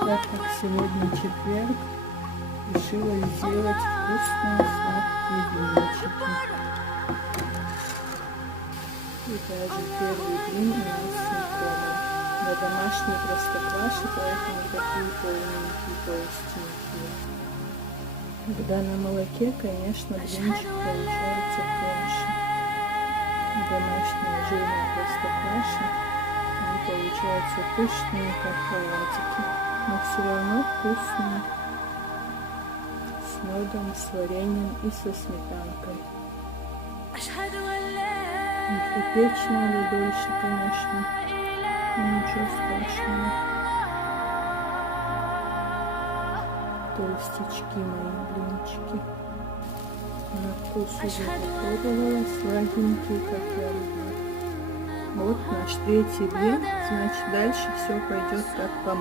Так как сегодня четверг, решила сделать вкусные сладкие блинчики. И даже первый блин у нас знакомый. На домашней простокваше, поэтому такие полненькие, толстенькие. Когда на молоке, конечно, блинчик получается тоньше. Домашняя жирная простокваша, они получаются пышные, как халатики, но все равно вкусные. С медом, с вареньем и со сметанкой. Если печь надо дольше, конечно, но ничего страшного. Толстячки мои блинчики. На вкус уже попробовала, сладенькие, как я люблю. Вот наш третий блин, значит дальше все пойдет как по